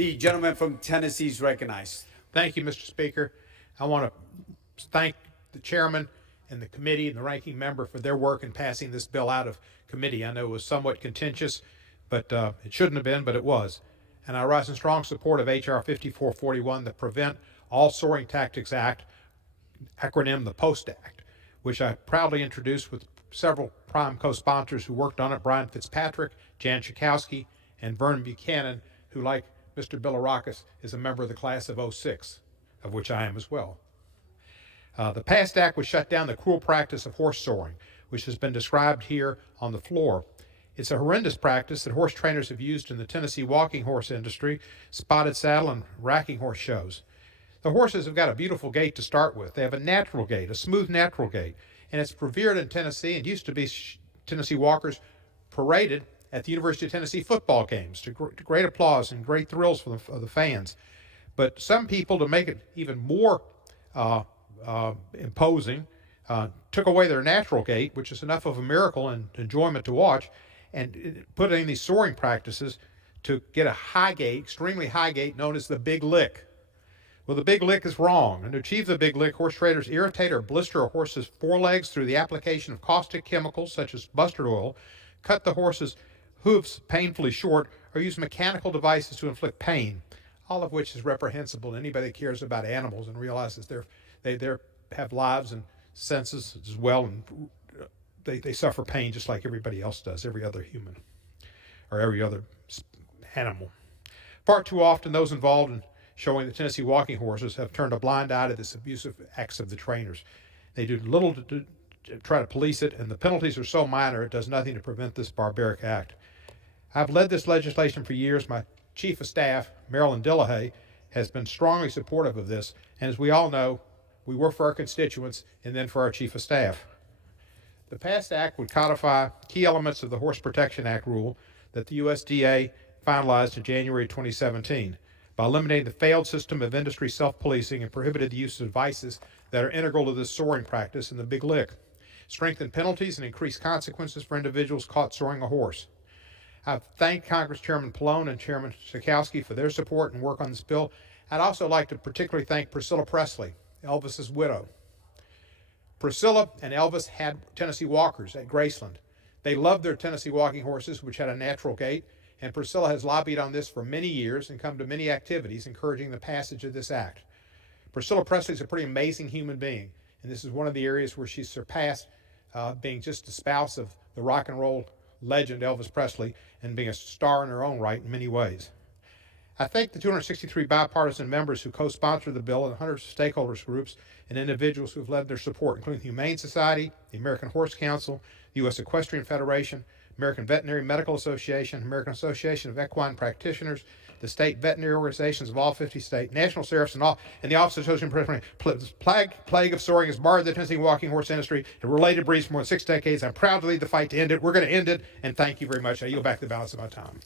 The gentleman from Tennessee is recognized. Thank you, Mr. Speaker. I want to thank the chairman and the committee and the ranking member for their work in passing this bill out of committee. I know it was somewhat contentious, but it shouldn't have been, but it was. And I rise in strong support of H.R. 5441, the Prevent All Soaring Tactics Act, acronym the POST Act, which I proudly introduced with several prime co-sponsors who worked on it, Brian Fitzpatrick, Jan Schakowsky, and Vernon Buchanan, who, like Mr. Bilirakis, is a member of the class of '06, of which I am as well. The PAST Act would shut down the cruel practice of horse soaring, which has been described here on the floor. It's a horrendous practice that horse trainers have used in the Tennessee walking horse industry, spotted saddle, and racking horse shows. The horses have got a beautiful gait to start with. They have a natural gait, a smooth natural gait, and it's revered in Tennessee and used to be Tennessee walkers paraded at the University of Tennessee football games to great applause and great thrills for the fans. But some people, to make it even more imposing, took away their natural gait, which is enough of a miracle and enjoyment to watch, and put in these soaring practices to get a high gait, extremely high gait, known as the big lick. Well, the big lick is wrong, and to achieve the big lick, horse traders irritate or blister a horse's forelegs through the application of caustic chemicals such as mustard oil, cut the horse's hooves painfully short, or use mechanical devices to inflict pain, all of which is reprehensible to anybody that cares about animals and realizes they have lives and senses as well, and they suffer pain just like everybody else does, every other human or every other animal. Far too often, those involved in showing the Tennessee walking horses have turned a blind eye to this abusive acts of the trainers. They do little to try to police it, and the penalties are so minor it does nothing to prevent this barbaric act. I've led this legislation for years. My Chief of Staff, Marilyn Dillahay, has been strongly supportive of this, and as we all know, we work for our constituents and then for our Chief of Staff. The PAST Act would codify key elements of the Horse Protection Act rule that the USDA finalized in January 2017 by eliminating the failed system of industry self-policing and prohibited the use of devices that are integral to this soaring practice and the big lick, strengthen penalties and increase consequences for individuals caught soaring a horse. I've thanked Congress Chairman Pallone and Chairman Schakowsky for their support and work on this bill. I'd also like to particularly thank Priscilla Presley, Elvis's widow. Priscilla and Elvis had Tennessee walkers at Graceland. They loved their Tennessee walking horses, which had a natural gait, and Priscilla has lobbied on this for many years and come to many activities encouraging the passage of this act. Priscilla Presley is a pretty amazing human being, and this is one of the areas where she's surpassed being just a spouse of the rock and roll legend Elvis Presley and being a star in her own right in many ways. I thank the 263 bipartisan members who co-sponsored the bill and hundreds of stakeholders groups and individuals who have led their support, including the Humane Society, the American Horse Council, the U.S. Equestrian Federation, American Veterinary Medical Association, American Association of Equine Practitioners, the state veterinary organizations of all 50 states, national sheriffs, and the Office of Social Protection. Plague of soaring has marred the Tennessee walking horse industry and related breeds for more than 6 decades. I'm proud to lead the fight to end it. We're going to end it, and thank you very much. I yield back the balance of my time.